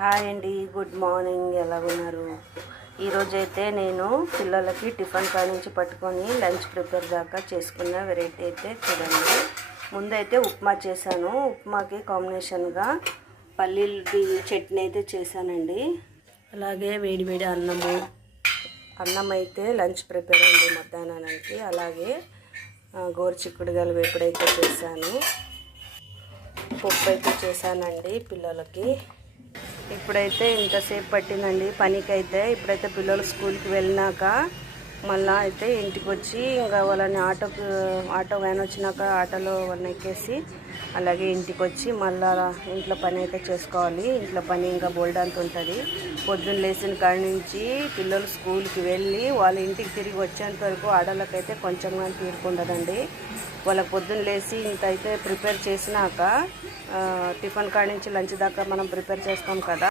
Hi అండి, good morning. ఎలాగున్నారు? ఈరోజైతే నేను పిల్లలకి టిఫిన్ కాడ నుంచి పట్టుకొని లంచ్ ప్రిపేర్ దాకా చేసుకున్న వెరైటీ అయితే చూడండి. ముందైతే ఉప్మా చేశాను. ఉప్మాకి కాంబినేషన్గా పల్లీలది చట్నీ అయితే చేశానండి. అలాగే వేడివేడి అన్నం అయితే లంచ్ ప్రిపేర్ అయింది మధ్యాహ్నానికి. అలాగే గోరుచిక్కుడుగాయలు వేపుడైతే చేశాను. పప్పు అయితే చేశానండి పిల్లలకి. ఇప్పుడైతే ఇంతసేపు పట్టిందండి పనికైతే. ఇప్పుడైతే పిల్లలు స్కూల్కి వెళ్ళినాక మళ్ళీ అయితే ఇంటికి వచ్చి ఇంకా వాళ్ళని ఆటో వ్యాన్ వచ్చినాక ఆటోలో వాళ్ళని ఎక్కేసి అలాగే ఇంటికి వచ్చి మళ్ళీ ఇంట్లో పని అయితే చేసుకోవాలి. ఇంట్లో పని ఇంకా బోల్డంత ఉంటుంది. పొద్దున్న లేచిన కాడి నుంచి పిల్లలు స్కూల్కి వెళ్ళి వాళ్ళ ఇంటికి తిరిగి వచ్చేంత వరకు ఆడోళ్ళకైతే కొంచెం కానీ తీరుకుండదండి. వాళ్ళకి పొద్దున్న లేచి ఇంత అయితే ప్రిపేర్ చేసినాక టిఫిన్ కాడి నుంచి లంచ్ దాకా మనం ప్రిపేర్ చేస్తాం కదా.